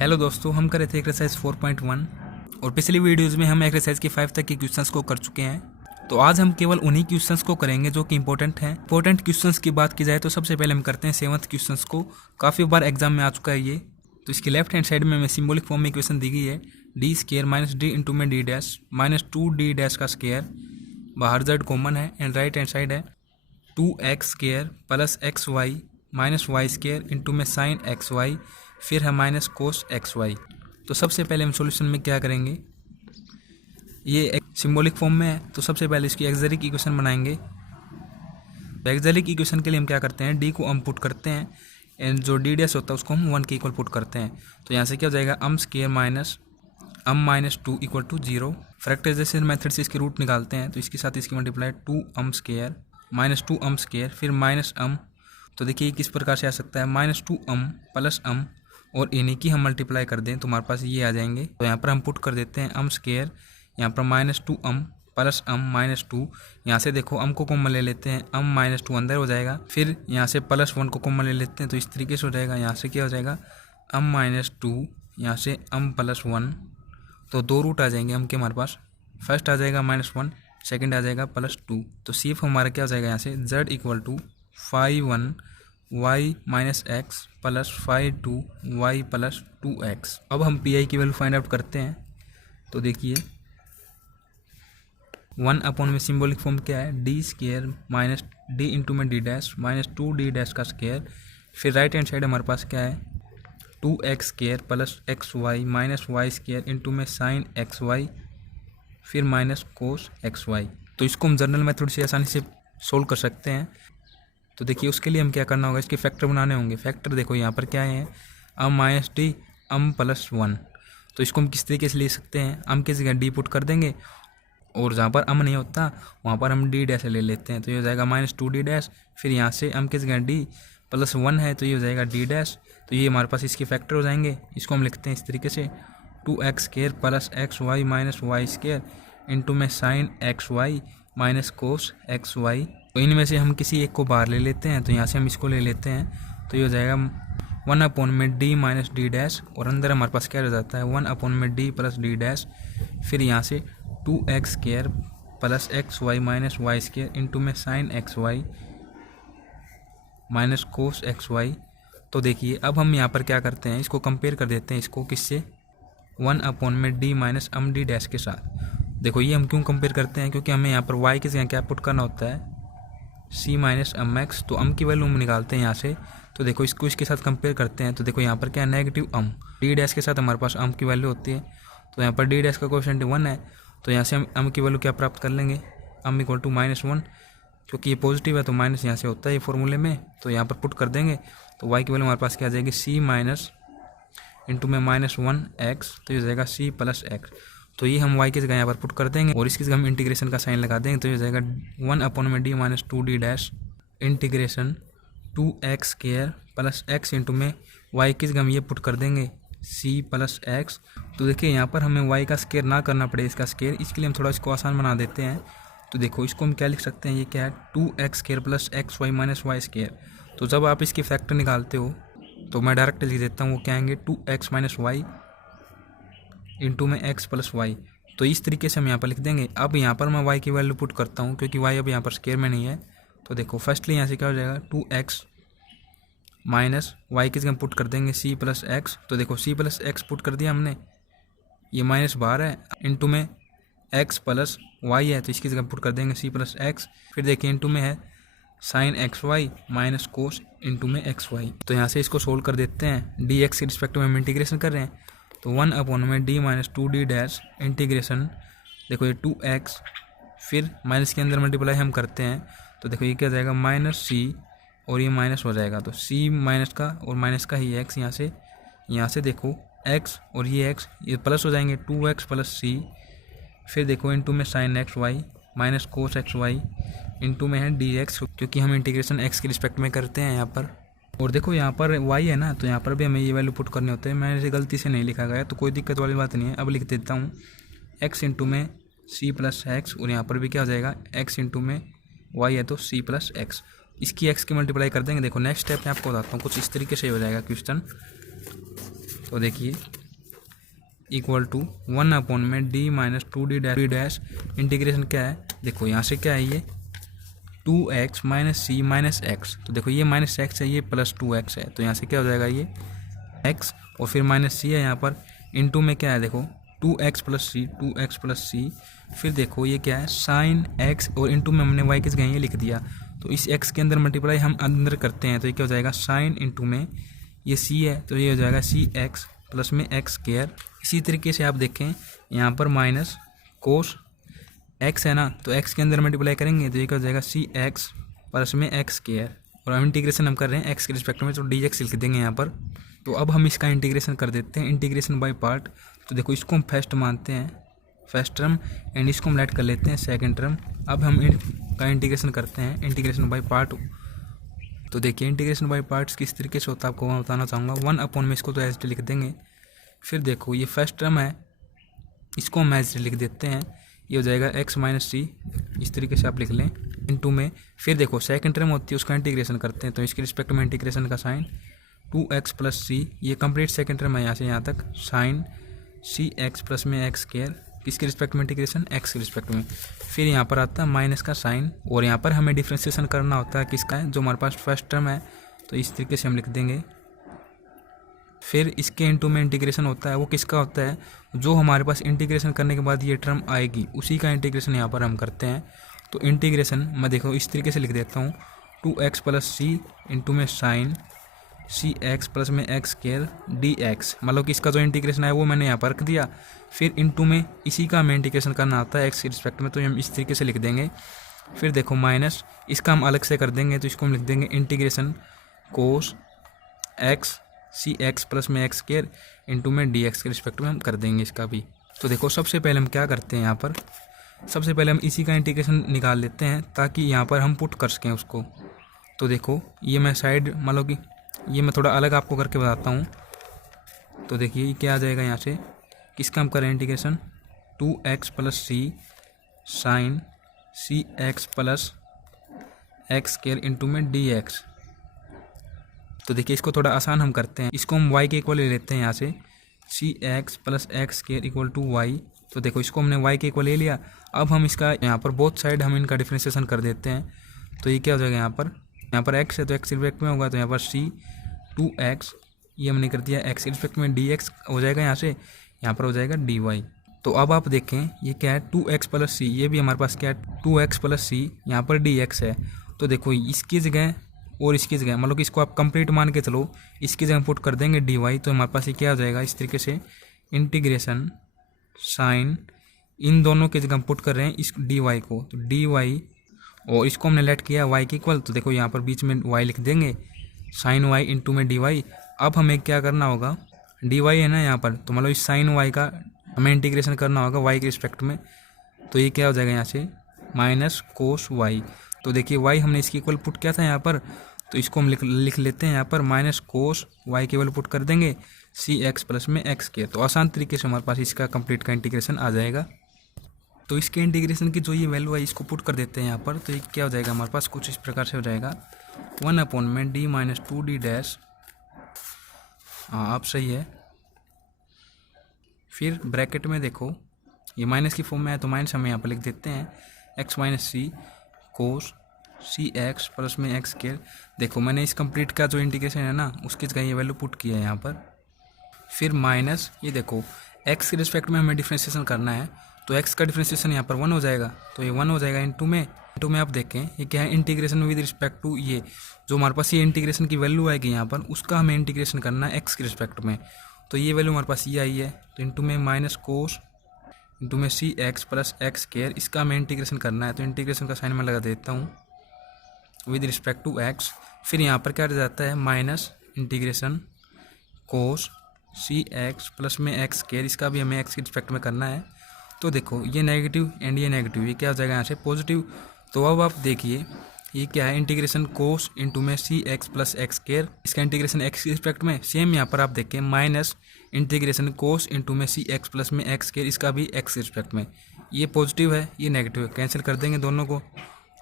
Hello दोस्तों, हम कर रहे थे एक्सरसाइज 4.1 और पिछली वीडियोज़ में हम एक्सरसाइज के 5 तक के क्वेश्चंस को कर चुके हैं। तो आज हम केवल उन्हीं क्वेश्चंस को करेंगे जो कि इंपॉर्टेंट हैं। इंपॉर्टेंट क्वेश्चंस की बात की जाए तो सबसे पहले हम करते हैं 7th क्वेश्चंस को। काफ़ी बार एग्जाम में आ चुका है ये। तो इसकी लेफ्ट हैंड साइड में हमें सिंबॉलिक फॉर्म में क्वेश्चन दी गई है D square minus D into में D dash minus 2d dash का स्केयर, बाहर z कॉमन है एंड राइट हैंड साइड है 2x square plus x Y minus Y square into में साइन एक्स वाई, फिर है माइनस कोस एक्स वाई। तो सबसे पहले हम सॉल्यूशन में क्या करेंगे, ये एक सिंबॉलिक फॉर्म में है तो सबसे पहले इसकी एक्सरिक इक्वेशन बनाएंगे। एक्सरिक इक्वेशन के लिए हम क्या करते हैं, डी को हम पुट करते हैं एंड जो डी डैश होता है उसको हम 1 के इक्वल पुट करते हैं। तो यहाँ से क्या हो जाएगा, M square minus M minus 2 equal to 0। Factorization method से इसकी रूट निकालते हैं तो इसके साथ इसकी multiply 2 M square minus 2 M square फिर माइनस अम। तो देखिए किस प्रकार से आ सकता है, माइनस 2 अम प्लस अम और इन्हीं की हम मल्टीप्लाई कर दें तो हमारे पास ये आ जाएंगे। तो यहाँ पर हम पुट कर देते हैं अम स्केयर, यहाँ पर माइनस 2 अम प्लस अम माइनस 2। यहाँ से देखो अम को कॉमन ले लेते हैं, अम माइनस 2 अंदर हो जाएगा, फिर यहाँ से प्लस 1 को कॉमन ले लेते हैं तो इस तरीके से हो जाएगा। यहाँ से क्या हो जाएगा, अम माइनस 2, यहाँ से अम प्लस 1। तो दो रूट आ जाएंगे अम के हमारे पास, फर्स्ट आ जाएगा -1, सेकंड आ जाएगा +2। तो सीफ हमारा क्या हो जाएगा, यहाँ से z equal to 5 y minus x plus 5 y plus 2x। अब हम पी आई की वैल्यू फाइंड आउट करते हैं। तो देखिए 1 अपॉन में सिंबॉलिक फॉर्म क्या है, D square minus D into में D dash minus 2d dash का स्केयर, फिर राइट हैंड साइड हमारे पास क्या है 2x square plus x Y minus Y square into में साइन एक्स वाई फिर माइनस कोस एक्स वाई। तो इसको हम जनरल मेथड से आसानी से सोल्व कर सकते हैं। तो देखिए उसके लिए हम क्या करना होगा, इसके फैक्टर बनाने होंगे। फैक्टर देखो यहाँ पर क्या है, अम माइनस डी अम प्लस 1। तो इसको हम किस तरीके से ले सकते हैं, अम की जगह डी पुट कर देंगे और जहाँ पर अम नहीं होता वहाँ पर हम डी डैश ले लेते हैं। तो ये हो जाएगा माइनस 2d डैश, फिर यहाँ से अम की जगह डी प्लस 1 है तो ये हो जाएगा डी डैश। तो ये हमारे पास इसके फैक्टर हो जाएंगे। इसको हम लिखते हैं इस तरीके से 2x square plus x Y minus Y square into में sine x Y minus cos x Y. तो इनमें से हम किसी एक को बाहर ले लेते हैं तो यहाँ से हम इसको ले लेते हैं। तो ये हो जाएगा 1 अपॉन में डी माइनस डी डैश और अंदर हमारे पास क्या रह जाता है 1 अपॉन में डी प्लस डी डैश, फिर यहाँ से 2x square plus x Y minus Y square into में sine x Y minus cos x Y. तो देखिए अब हम यहाँ पर क्या करते हैं, इसको कंपेयर कर देते हैं इसको किससे, 1 अपॉन में डी माइनस अम डी डैश के साथ। देखो ये हम क्यों कंपेयर करते हैं, क्योंकि हमें यहाँ पर y की जगह क्या पुट करना होता है c माइनस अम एक्स। तो अम की वैल्यू हम निकालते हैं यहाँ से। तो देखो इसको इसके साथ कंपेयर करते हैं तो देखो यहाँ पर क्या है नेगेटिव अम, डी डैश के साथ हमारे पास अम की वैल्यू होती है। तो यहाँ पर डी डैश का कोएफिशिएंट 1 है तो यहाँ से हम अम की वैल्यू क्या प्राप्त कर लेंगे, अम इक्वल टू -1। क्योंकि ये पॉजिटिव है तो माइनस यहाँ से होता है ये फॉर्मूले में, तो यहाँ पर पुट कर देंगे तो y की वैल्यू हमारे पास क्या आ जाएगी c माइनस इंटू में -1x। तो ये हो जाएगा c प्लस एक्स। तो ये हम y की जगह यहाँ पर पुट कर देंगे और इसकी जगह हम इंटीग्रेशन का साइन लगा देंगे। तो ये हो जाएगा 1 अपॉन में D minus 2d dash integration 2x square plus x into में y की जगह हम ये पुट कर देंगे c प्लस एक्स। तो देखिए यहाँ पर हमें y का स्केयर ना करना पड़े, इसका स्केयर, इसके लिए हम थोड़ा इसको आसान बना देते हैं। तो देखो इसको हम क्या लिख सकते हैं, ये क्या है 2x square plus x Y minus Y square. तो जब आप इसकी फैक्टर निकालते हो तो मैं डायरेक्ट लिख देता हूँ, वो क्या आएंगे 2x माइनस वाई इंटू में x प्लस वाई। तो इस तरीके से हम यहाँ पर लिख देंगे। अब यहाँ पर मैं y की वैल्यू पुट करता हूँ क्योंकि y अब यहाँ पर स्केयर में नहीं है। तो देखो फर्स्टली यहाँ से क्या हो जाएगा 2x माइनस वाई की जगह पुट कर देंगे c प्लस एक्स। तो देखो c प्लस एक्स पुट कर दिया हमने, ये माइनस बाहर है, इंटू में x प्लस वाई है तो इसकी जगह पुट कर देंगे c प्लस एक्स। फिर देखिए इंटू में है sine x Y minus cos into में एक्स वाई। तो यहाँ से इसको सोल्व कर देते हैं, डी एक्स के रिस्पेक्ट में हम इंटीग्रेशन कर रहे हैं। तो 1 अपॉन में D minus 2d dash integration, देखो ये 2x फिर माइनस के अंदर मल्टीप्लाई हम करते हैं तो देखो ये क्या हो जाएगा -c और ये माइनस हो जाएगा। तो c माइनस का और माइनस का ही x, यहाँ से देखो x और ये x ये प्लस हो जाएंगे 2x प्लस c, फिर देखो इंटू में sine x Y minus cos x y into में है डी एक्स, क्योंकि हम इंटीग्रेशन x के रिस्पेक्ट में करते हैं यहाँ पर। और देखो यहाँ पर y है ना, तो यहाँ पर भी हमें ये वैल्यू पुट करने होते हैं। मैंने इसे गलती से नहीं लिखा गया तो कोई दिक्कत वाली बात नहीं है। अब लिख देता हूँ x इंटू में c प्लस एक्स और यहाँ पर भी क्या हो जाएगा x इंटू में y है तो c प्लस एक्स। इसकी x की मल्टीप्लाई कर देंगे। देखो नेक्स्ट स्टेप में आपको बताता हूँ, कुछ इस तरीके से हो जाएगा क्वेश्चन। तो देखिए equal to 1/(d - 2d) integration क्या है, देखो यहाँ से क्या है ये 2x - c - x। तो देखो ये -x है, ये +2x है, तो यहाँ से क्या हो जाएगा ये x और फिर -c है यहाँ पर, इनटू में क्या है देखो 2x + c। फिर देखो ये क्या है sin x और इनटू में हमने y किस गए ये लिख दिया, तो इस x के अंदर मल्टीप्लाई हम अंदर करते हैं, तो ये क्या हो जाएगा sin इनटू में ये c है, तो ये हो जाएगा cx प्लस में x²। इसी तरीके से आप देखें यहाँ पर माइनस कोस x है ना, तो x के अंदर मल्टीप्लाई करेंगे तो ये क्या हो जाएगा cx प्लस में x²। और हम इंटीग्रेशन हम कर रहे हैं x के रिस्पेक्ट में, तो dx लिख देंगे यहाँ पर। तो अब हम इसका इंटीग्रेशन कर देते हैं, इंटीग्रेशन बाय पार्ट। तो देखो इसको हम फर्स्ट मानते हैं, फर्स्ट टर्म, एंड इसको हम लेट कर लेते हैं सेकंड टर्म। अब हम इनका इंटीग्रेशन करते हैं, इंटीग्रेशन बाय पार्ट। तो देखिए इंटीग्रेशन बाय पार्ट्स किस तरीके से होता है आपको मैं बताना चाहूँगा। 1 में इसको तो एच डी लिख देंगे। फिर देखो ये फर्स्ट टर्म है, इसको हम एच डी लिख देते हैं, ये हो जाएगा x - c, इस तरीके से आप लिख लें इनटू में। फिर देखो सेकंड टर्म होती है उसका इंटीग्रेशन करते हैं, तो इसके रिस्पेक्ट में इंटीग्रेशन का साइन 2x + c, ये कंप्लीट सेकंड टर्म है यहाँ से यहाँ तक, साइन cx प्लस में x², किसके रिस्पेक्ट में इंटीग्रेशन x के रिस्पेक्ट में। फिर यहाँ पर आता है माइनस का साइन, और यहाँ पर हमें डिफ्रेंशिएशन करना होता है किसका है, जो हमारे पास फर्स्ट टर्म है, तो इस तरीके से हम लिख देंगे। फिर इसके इनटू में इंटीग्रेशन होता है, वो किसका होता है, जो हमारे पास इंटीग्रेशन करने के बाद ये टर्म आएगी उसी का इंटीग्रेशन यहाँ पर हम करते हैं। तो इंटीग्रेशन मैं देखो इस तरीके से लिख देता हूँ 2x + c इनटू में साइन cx प्लस में x² dx, मतलब कि इसका जो इंटीग्रेशन है वो मैंने यहाँ पर रख दिया। फिर इनटू में इसी का हमें इंटीग्रेशन करना आता है x के रिस्पेक्ट में, तो हम इस तरीके से लिख देंगे। फिर देखो माइनस इसका हम अलग से कर देंगे, तो इसको हम लिख देंगे इंटीग्रेशन कोस x cx प्लस में x² इनटू में dx के रिस्पेक्ट में हम कर देंगे इसका भी। तो देखो सबसे पहले हम क्या करते हैं यहाँ पर, सबसे पहले हम इसी का इंटीग्रेशन निकाल लेते हैं ताकि यहाँ पर हम पुट कर सकें उसको। तो देखो ये मैं साइड मतलब कि ये मैं थोड़ा अलग आपको करके बताता हूँ। तो देखिए क्या आ जाएगा यहाँ से, किसका हम करें integration 2x + c sine cx plus x² into में dx। तो देखिए इसको थोड़ा आसान हम करते हैं, इसको हम y के इक्वल ले लेते हैं यहाँ से, cx plus x² equal to y। तो देखो इसको हमने y के इक्वल ले लिया। अब हम इसका यहाँ पर बोथ साइड हम इनका डिफ्रेंशिएशन कर देते हैं, तो ये क्या हो जाएगा यहाँ पर x है तो x के रिस्पेक्ट में होगा, तो यहाँ पर c 2x, ये हमने कर दिया x के रिस्पेक्ट में, dx हो जाएगा यहाँ से, यहाँ पर हो जाएगा dy। तो अब आप देखें ये क्या है 2x + c, ये भी हमारे पास क्या है 2x + c, यहाँ पर dx है। तो देखो इसकी जगह और इसकी जगह मतलब कि इसको आप कंप्लीट मान के चलो, इसकी जगह पुट कर देंगे dy, तो हमारे पास ये क्या हो जाएगा इस तरीके से इंटीग्रेशन साइन, इन दोनों की जगह पुट कर रहे हैं इस dy को, तो dy और इसको हमने लेट किया y के इक्वल, तो देखो यहाँ पर बीच में y लिख देंगे साइन y इनटू में dy। अब हमें क्या करना होगा, dy है ना यहाँ पर, तो मतलब इस साइन y का हमें इंटीग्रेशन करना होगा y के रिस्पेक्ट में, तो ये क्या हो जाएगा यहाँ से माइनस कोस y। तो देखिए y हमने इसके इक्वल पुट किया था यहाँ पर, तो इसको हम लिख लेते हैं यहाँ पर माइनस कोस y के इक्वल पुट कर देंगे cx प्लस में x²। तो आसान तरीके से हमारे पास इसका कंप्लीट का इंटीग्रेशन आ जाएगा। तो इसके इंटीग्रेशन की जो ये वैल्यू है इसको पुट कर देते हैं यहाँ पर, तो ये क्या हो जाएगा हमारे पास कुछ इस प्रकार से हो जाएगा 1/(d - 2d)। हाँ आप सही है। फिर ब्रैकेट में देखो ये माइनस की फॉर्म में है, तो माइनस हम यहाँ पर लिख देते हैं x - c कोस cx प्लस में x²। देखो मैंने इस कंप्लीट का जो इंटीग्रेशन है ना उसकी जगह ये वैल्यू पुट किया है यहाँ पर। फिर माइनस ये देखो x के रिस्पेक्ट में हमें डिफ्रेंशिएशन करना है, तो x का डिफ्रेंशिएशन यहाँ पर 1 हो जाएगा, तो ये 1 हो जाएगा इनटू में आप देखें ये क्या है इंटीग्रेशन विद रिस्पेक्ट टू, ये जो हमारे पास ये इंटीग्रेशन की वैल्यू आएगी यहाँ पर उसका हमें इंटीग्रेशन करना है x के रिस्पेक्ट में। तो ये वैल्यू हमारे पास ये आई है, तो इनटू में माइनस कोस इनटू में cx प्लस x², इसका हमें इंटीग्रेशन करना है, तो इंटीग्रेशन का साइन मैं लगा देता हूँ विद रिस्पेक्ट टू x। फिर यहाँ पर क्या रह जाता है माइनस इंटीग्रेशन कोस cx प्लस में x², इसका भी हमें x के रिस्पेक्ट में करना है। तो देखो ये नेगेटिव एंड ये नेगेटिव, ये क्या हो जाएगा यहाँ से पॉजिटिव। तो अब आप देखिए ये क्या है इंटीग्रेशन कोस इनटू में cx प्लस x², इसका इंटीग्रेशन x के रिस्पेक्ट में। सेम यहाँ पर आप देखें माइनस इंटीग्रेशन कोस इनटू में cx प्लस में x², इसका भी x के रिस्पेक्ट में। ये पॉजिटिव है ये नेगेटिव है, कैंसिल कर देंगे दोनों को,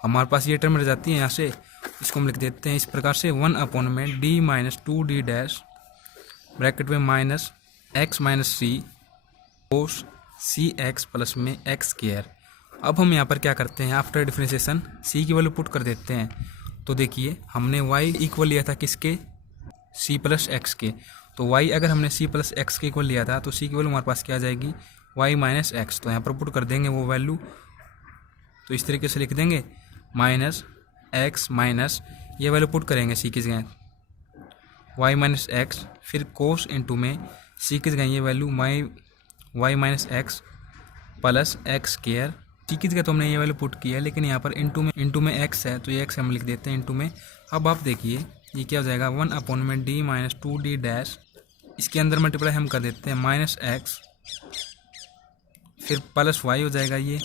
हमारे पास ये टर्म रह जाती है यहाँ से। इसको हम लिख देते हैं इस प्रकार से 1/(d - 2d) ब्रैकेट में माइनस एक्स माइनस सी कोस सी एक्स प्लस में एक्स स्क्वायर। अब हम यहाँ पर क्या करते हैं, आफ्टर डिफरेंशिएशन सी की वैल्यू पुट कर देते हैं। तो देखिए हमने y इक्वल लिया था किसके, c प्लस एक्स के। तो y अगर हमने c प्लस एक्स के इक्वल लिया था तो c की वैल्यू हमारे पास क्या आ जाएगी, y माइनस एक्स। तो यहाँ पर पुट कर देंगे वो वैल्यू, तो इस तरीके से लिख देंगे माइनस एक्स माइनस ये वैल्यू पुट करेंगे c की जगह y माइनस एक्स, फिर कोस इंटू में c की जगह ये value y minus x plus x square. C की जगह तो हमने ये वैल्यू पुट किया है, लेकिन यहाँ पर इंटू में एक्स है तो ये एक्स हम लिख देते हैं इंटू में। अब आप देखिए ये क्या हो जाएगा, 1/d माइनस 2d डैश, इसके अंदर मल्टीप्लाई हम कर देते हैं माइनस एक्स, फिर प्लस वाई हो जाएगा ये,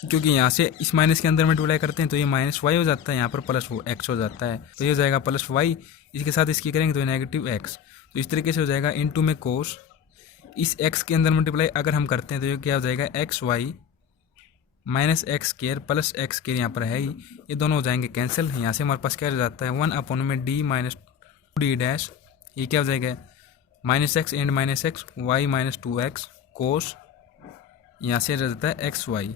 क्योंकि यहाँ से इस माइनस के अंदर मल्टीप्लाई करते हैं तो ये माइनस वाई हो जाता है, यहाँ पर प्लस वो एक्स हो जाता है, तो ये हो जाएगा प्लस वाई, इसके साथ इसकी करेंगे तो नेगेटिव एक्स। तो इस तरीके से हो जाएगा इंटू में कोस, इस एक्स के अंदर मल्टीप्लाई अगर हम करते हैं तो ये क्या हो जाएगा, x Y minus x square plus x square यहाँ पर है ही, ये दोनों हो जाएंगे कैंसिल। यहाँ से हमारे पास क्या हो जाता है 1/d माइनस 2d डैश, ये क्या हो जाएगा minus x and minus x Y minus 2x cos, यहाँ से रह जाता है एक्स वाई।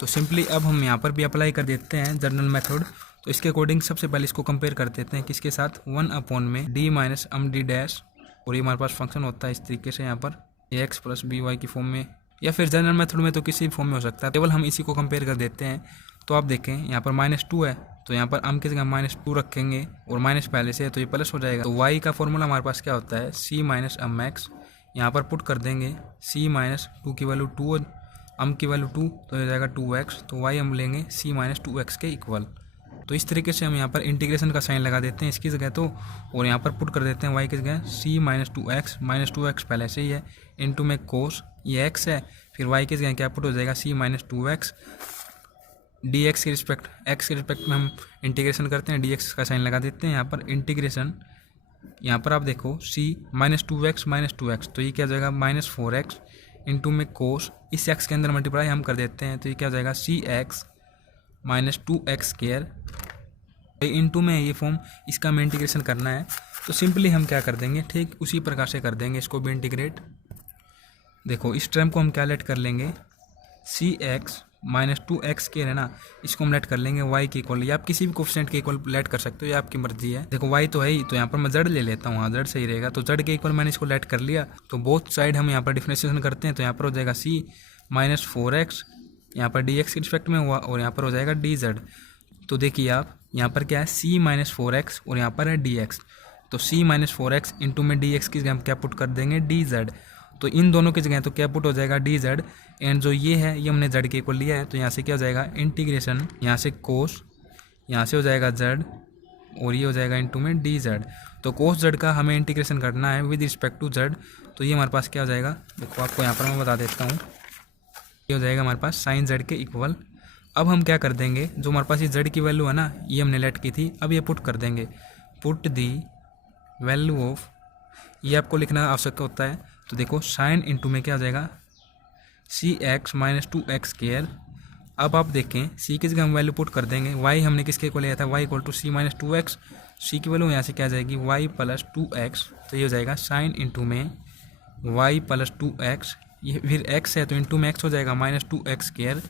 तो सिंपली अब हम यहाँ पर भी अप्लाई कर देते हैं जनरल मेथड। तो इसके अकॉर्डिंग सबसे पहले इसको कंपेयर कर देते हैं किसके साथ, 1/d माइनस d डैश, और ये हमारे पास फंक्शन होता है इस तरीके से यहाँ पर ax प्लस बी वाई की फॉर्म में, या फिर जनरल मेथड में तो किसी भी फॉर्म में हो सकता है, केवल हम इसी को कंपेयर कर देते हैं। तो आप देखें यहाँ पर -2 है तो यहाँ पर हम की जगह -2 रखेंगे और माइनस पहले से है तो ये प्लस हो जाएगा। तो y का फॉर्मूला हमारे पास क्या होता है, c माइनस x, यहाँ पर पुट कर देंगे c माइनस 2 की वैल्यू 2 और की वैल्यू 2, तो हो जाएगा 2x, तो y हम लेंगे c माइनस 2x के इक्वल। तो इस तरीके से हम यहाँ पर इंटीग्रेशन का साइन लगा देते हैं इसकी जगह तो, और यहाँ पर पुट कर देते हैं y की जगह c माइनस 2x पहले से ही है, इंटू में कोस ये x है, फिर y की जगह क्या पुट हो जाएगा c माइनस 2x, dx के रिस्पेक्ट x के रिस्पेक्ट में हम इंटीग्रेशन करते हैं, dx का साइन लगा देते हैं यहाँ पर इंटीग्रेशन। यहाँ पर आप देखो c माइनस 2x तो ये क्या हो जाएगा -4x इंटू में कोस, इस x के अंदर मल्टीप्लाई हम कर देते हैं तो ये क्या हो जाएगा cx minus 2x square, into में ये फॉर्म, इसका हमें इंटीग्रेशन करना है। तो सिंपली हम क्या कर देंगे, ठीक उसी प्रकार से कर देंगे इसको भी इंटीग्रेट। देखो इस टर्म को हम क्या लेट कर लेंगे, cx माइनस 2x स्क्वायर है ना, इसको हम लेट कर लेंगे y के इक्वल, या आप किसी भी कोफिशिएंट के इक्वल लेट कर सकते हो, ये आपकी मर्जी है। देखो y तो है ही, तो यहाँ पर मैं z ले लेता हूँ, हाँ z सही रहेगा। तो z के इक्वल मैंने इसको लेट कर लिया, तो बोथ साइड हम यहाँ पर डिफरेंशिएशन करते हैं, तो यहाँ पर हो जाएगा c माइनस 4x, यहाँ पर dx के रिस्पेक्ट में हुआ, और यहाँ पर हो जाएगा dz। तो देखिए आप यहाँ पर क्या है c माइनस 4x और यहाँ पर है dx, तो c माइनस 4x इंटू में dx की जगह हम क्या पुट कर देंगे dz, तो इन दोनों की जगह तो क्या पुट हो जाएगा dz, एंड जो ये है ये हमने z के इक्वल लिया है, तो यहाँ से क्या हो जाएगा इंटीग्रेशन, यहाँ से कोस, यहाँ से हो जाएगा z और ये हो जाएगा इंटू में dz। तो कोस z का हमें इंटीग्रेशन करना है विद रिस्पेक्ट टू z, तो ये हमारे पास क्या हो जाएगा, देखो आपको यहाँ पर मैं बता देता हूँ, ये हो जाएगा हमारे पास साइन z के इक्वल। अब हम क्या कर देंगे, जो हमारे पास ये z की वैल्यू है ना, ये हमने लेट की थी, अब ये पुट कर देंगे, पुट दी वैल्यू ऑफ, ये आपको लिखना आवश्यक होता है। तो देखो साइन इंटू में क्या हो जाएगा cx माइनस 2x स्क्वायर। अब आप देखें c की जगह हम वैल्यू पुट कर देंगे, y हमने किसके इक्वल लिया था, y equal to c minus 2x, c की वैल्यू यहाँ से क्या आ जाएगी y प्लस 2x, तो ये हो जाएगा साइन इंटू में y प्लस 2x, ये फिर x है तो इंटू में x हो जाएगा माइनस 2x स्क्वायर।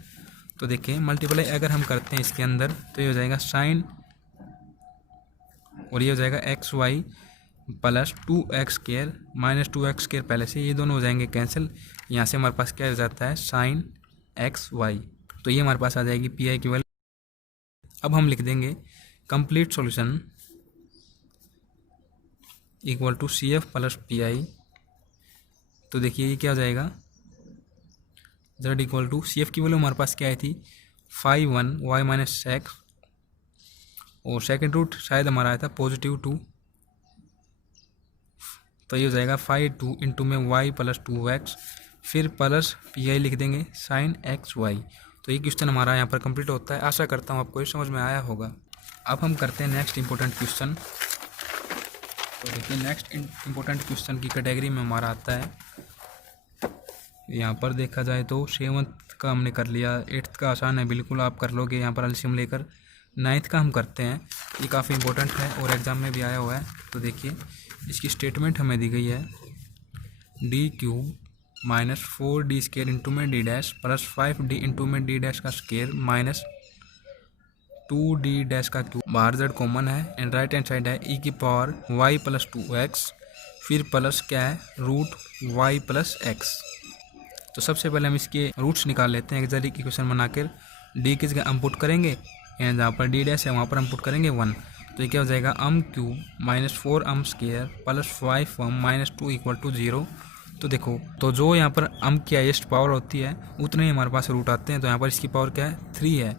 तो देखिए मल्टीप्लाई अगर हम करते हैं इसके अंदर तो ये हो जाएगा साइन, और ये हो जाएगा x y plus 2x square minus 2x square, पहले से ये दोनों हो जाएंगे कैंसिल। यहाँ से हमारे पास क्या हो जाता है साइन एक्स वाई, तो ये हमारे पास आ जाएगी पी आई की वैल्यू। अब हम लिख देंगे complete solution equal to C F plus P I. तो देखिए ये क्या हो जाएगा z equal to C F की वैल्यू हमारे पास क्या आई थी 5 1 y माइनस एक्स, और सेकेंड रूट शायद हमारा आया था +2, तो ये हो जाएगा 5 2 इंटू में y प्लस 2x, फिर प्लस पी आई लिख देंगे साइन एक्स वाई। तो ये क्वेश्चन हमारा यहाँ पर कंप्लीट होता है। आशा करता हूँ आपको ये समझ में आया होगा। अब हम करते हैं नेक्स्ट इंपॉर्टेंट क्वेश्चन। तो देखिए नेक्स्ट इंपॉर्टेंट क्वेश्चन की कैटेगरी में हमारा आता है, यहाँ पर देखा जाए तो 7th का हमने कर लिया, 8th का आसान है बिल्कुल, आप कर लोगे यहाँ पर एलसीएम लेकर। नाइन्थ का हम करते हैं, ये काफ़ी इंपॉर्टेंट है और एग्ज़ाम में भी आया हुआ है। तो देखिए इसकी स्टेटमेंट हमें दी गई है D cube minus 4d square into में D dash plus 5d into में डी डैश का स्केयर माइनस 2d डैश का क्यूब, बाहर z कॉमन है एंड राइट हैंड साइड है e की पावर y प्लस 2x, फिर प्लस क्या है रूट y प्लस x। तो सबसे पहले हम इसके रूट्स निकाल लेते हैं। एक्सैक्ट इक्वेशन बनाकर d की जगह हम पुट करेंगे एंड जहाँ पर d डैश है वहाँ पर हम पुट करेंगे 1। तो ये क्या हो जाएगा M cube minus 4 square plus 5 minus 2 equal to 0। तो देखो तो जो यहाँ पर अम की हाईएस्ट पावर होती है उतने ही हमारे पास रूट आते हैं। तो यहाँ पर इसकी पावर क्या है 3 है,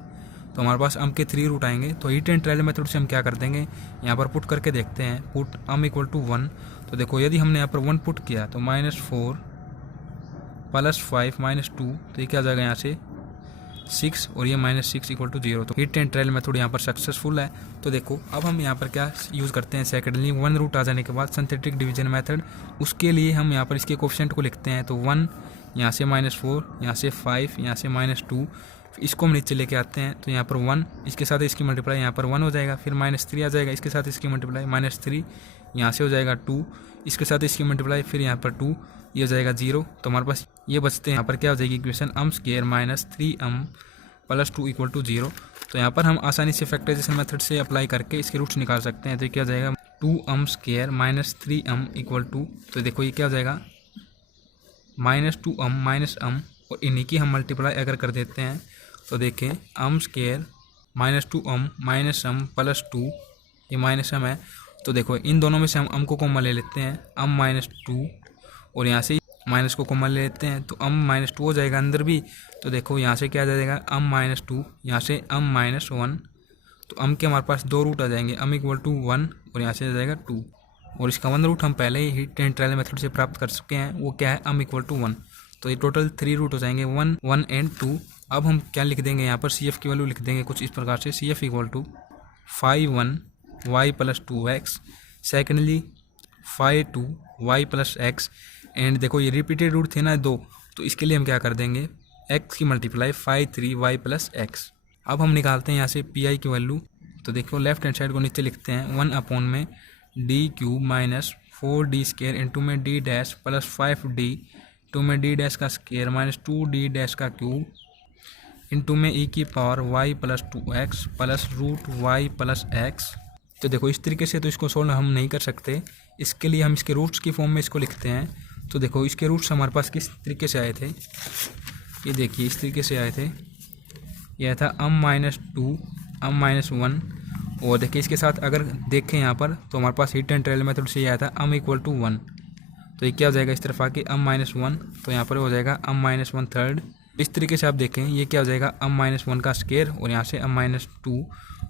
तो हमारे पास अम के 3 रूट आएंगे। तो हीट एंड ट्रायल मेथड से हम क्या कर देंगे, यहाँ पर पुट करके देखते हैं। Put m equal to 1। तो देखो यदि हमने यहाँ पर 1 पुट किया तो -4 प्लस 5 माइनस 2, तो ये क्या आ जाएगा यहाँ से 6 और ये -6 इक्वल टू 0। तो हीट एंड ट्रायल मेथड यहाँ पर सक्सेसफुल है। तो देखो अब हम यहाँ पर क्या यूज़ करते हैं, सेकेंडली 1 रूट आ जाने के बाद सिंथेटिक डिवीजन मेथड, उसके लिए हम यहाँ पर इसके कोफिशिएंट को लिखते हैं। तो 1 यहाँ से -4, यहाँ से 5, यहाँ से -2, इसको हम नीचे लेके आते हैं। तो यहाँ पर 1, इसके साथ इसकी मल्टीप्लाई यहाँ पर 1 हो जाएगा, फिर -3 आ जाएगा, इसके साथ इसकी मल्टीप्लाई -3, यहाँ से हो जाएगा 2, इसके साथ इसकी मल्टीप्लाई, फिर यहाँ पर 2, ये हो जाएगा 0। तो हमारे पास ये बचते हैं। यहाँ पर क्या हो जाएगी equation m square minus 3m plus 2 equal to 0। तो यहाँ पर हम आसानी से फैक्टराइजेशन मेथड से अप्लाई करके इसके रूट्स निकाल सकते हैं। तो क्या हो जाएगा 2m square minus 3m equal to, तो देखो ये क्या हो जाएगा -2m माइनस m, और इन्हीं की हम मल्टीप्लाई अगर कर देते हैं तो देखें m square -2m minus m plus 2, ये माइनस m है। तो देखो इन दोनों में से हम m को कॉमन ले लेते हैं, m -2, और यहाँ से माइनस को कॉमन ले लेते हैं तो m -2 हो जाएगा अंदर भी। तो देखो यहाँ से क्या आ जाएगा m -2, यहाँ से m -1, तो m के हमारे पास 2 रूट आ जाएंगे, m इक्वल टू 1 और यहाँ से आ जाएगा 2, और इसका 1 रूट हम पहले ही हीट एंड ट्रायल मेथड से प्राप्त कर चुके हैं, वो क्या है m इक्वल टू 1। तो ये टोटल 3 रूट हो जाएंगे 1, 1 एंड 2। अब हम क्या लिख देंगे यहाँ पर CF की वैल्यू लिख देंगे कुछ इस प्रकार से, CF equal to 5 plus 2x, secondly 2y plus x, and देखो ये रिपीटेड रूट थे ना 2, तो इसके लिए हम क्या कर देंगे x की मल्टीप्लाई 3y प्लस x। अब हम निकालते हैं यहाँ से पी आई की वैल्यू। तो देखो लेफ्ट हैंड साइड को नीचे लिखते हैं 1 अपॉन में D cube minus 4d square into में D dash plus 5d into में डी डैश का स्केयर माइनस 2d डैश का क्यूब इंटू में e की power y plus 2x plus root y plus x। तो देखो इस तरीके से तो इसको सोल्व हम नहीं कर सकते, इसके लिए हम इसके रूट्स की फॉर्म में इसको लिखते हैं। तो देखो इसके रूट्स हमारे पास किस तरीके से आए थे, ये देखिए इस तरीके से आए थे। यह था m-2 m-1, और देखिए इसके साथ अगर देखें यहाँ पर तो हमारे पास हीट एंड ट्रायल मेथड से यह था m इक्वल टू 1। तो ये क्या हो जाएगा इस तरफ आके m-1, तो यहाँ पर हो जाएगा m-1 थर्ड। इस तरीके से आप देखें ये क्या हो जाएगा m-1 का स्केयर और यहाँ से m-2।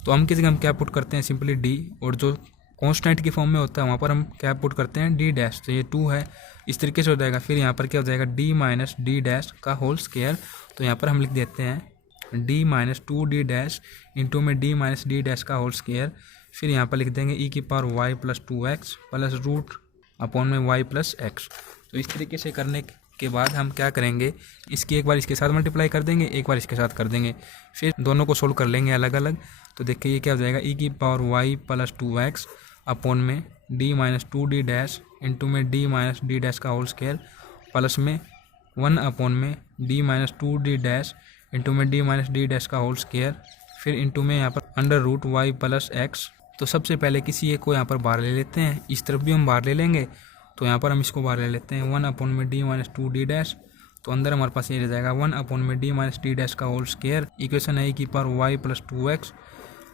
तो हम किसी हम क्या पुट करते हैं सिंपली d, और जो कांस्टेंट की फॉर्म में होता है वहाँ पर हम क्या पुट करते हैं d डैश, तो ये 2 है, इस तरीके से हो जाएगा। फिर यहाँ पर क्या हो जाएगा d माइनस डी डैश का होल स्केयर, तो यहाँ पर हम लिख देते हैं d minus 2d dash into में d माइनस डी डैश का होल स्केयर। फिर यहाँ पर लिख देंगे e की power y plus 2x plus root upon में y प्लस x। तो इस तरीके से करने के बाद हम क्या करेंगे, इसकी एक बार इसके साथ मल्टीप्लाई कर देंगे, एक बार इसके साथ कर देंगे, फिर दोनों को सोल्व कर लेंगे अलग अलग। तो देखिए ये क्या हो जाएगा e की power y plus 2x upon में d minus 2d dash into में d माइनस डी डैश का होल स्केयर प्लस में 1 अपॉन में d minus 2d dash into में d माइनस डी डैश का होल स्केयर, फिर इंटू में यहाँ पर under root y plus x। तो सबसे पहले किसी एक को यहाँ पर बाहर ले लेते हैं, इस तरफ भी हम बाहर ले लेंगे, तो यहाँ पर हम इसको बाहर ले लेते हैं 1 अपॉन में d माइनस 2d डैश। तो अंदर हमारे पास ये रह जाएगा 1 अपॉन में d माइनस डी डैश का होल स्केयर, इक्वेशन है e की पावर y प्लस 2x।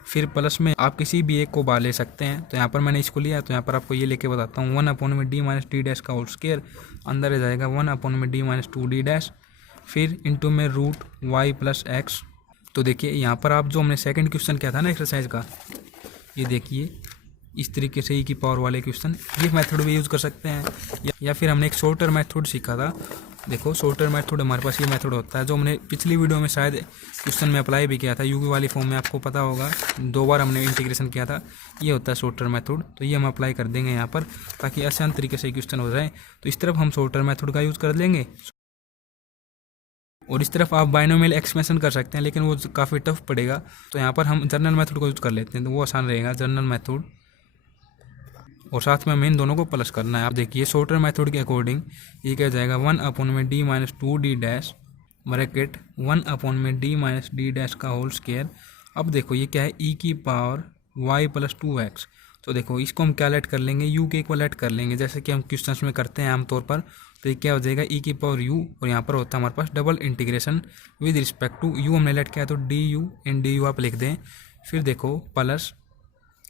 फिर प्लस में आप किसी भी एक को बाहर ले सकते हैं, तो यहाँ पर मैंने इसको लिया, तो यहाँ पर आपको ये लेके बताता हूँ 1 अपॉन में d माइनस डी डैश का होल स्केयर, अंदर रह जाएगा 1 अपॉन में d माइनस 2d डैश, फिर इंटू में रूट y प्लस x। तो देखिए यहाँ पर आप जो हमने सेकंड क्वेश्चन किया था ना एक्सरसाइज का, ये देखिए इस तरीके से e की पावर वाले क्वेश्चन, ये मेथड भी यूज़ कर सकते हैं। या फिर हमने एक शॉर्टर मेथड सीखा था, देखो शॉर्टर मेथड हमारे पास ये मेथड होता है जो हमने पिछली वीडियो में शायद क्वेश्चन में अप्लाई भी किया था, यूवी वाली फॉर्म में, आपको पता होगा 2 बार हमने इंटीग्रेशन किया था। ये होता है शॉर्टर मेथड, तो ये हम अप्लाई कर देंगे यहाँ पर ताकि आसान तरीके से क्वेश्चन हो जाए। तो इस तरफ हम शॉर्टर मेथड का यूज़ कर लेंगे। और इस तरफ आप बाइनोमियल एक्सपेंशन कर सकते हैं, लेकिन वो काफ़ी टफ पड़ेगा। तो यहाँ पर हम जनरल मेथड को यूज़ कर लेते हैं, तो वो आसान रहेगा जनरल मेथड। और साथ में हमें इन दोनों को प्लस करना है। आप देखिए शॉर्टर मेथड के अकॉर्डिंग ये क्या हो जाएगा, 1/d minus 2d dash bracket 1/d minus d dash का होल स्क्वायर। अब देखो ये क्या है, e की पावर y प्लस 2x। तो देखो इसको हम क्या लेट कर लेंगे, u के इक्वल लेट कर लेंगे, जैसे कि हम क्वेश्चंस में करते हैं आमतौर पर। तो ये क्या हो जाएगा, e की पावर u, और यहाँ पर होता है हमारे पास double integration with respect to u हमने लेट किया तो du इन du आप लिख दें। फिर देखो प्लस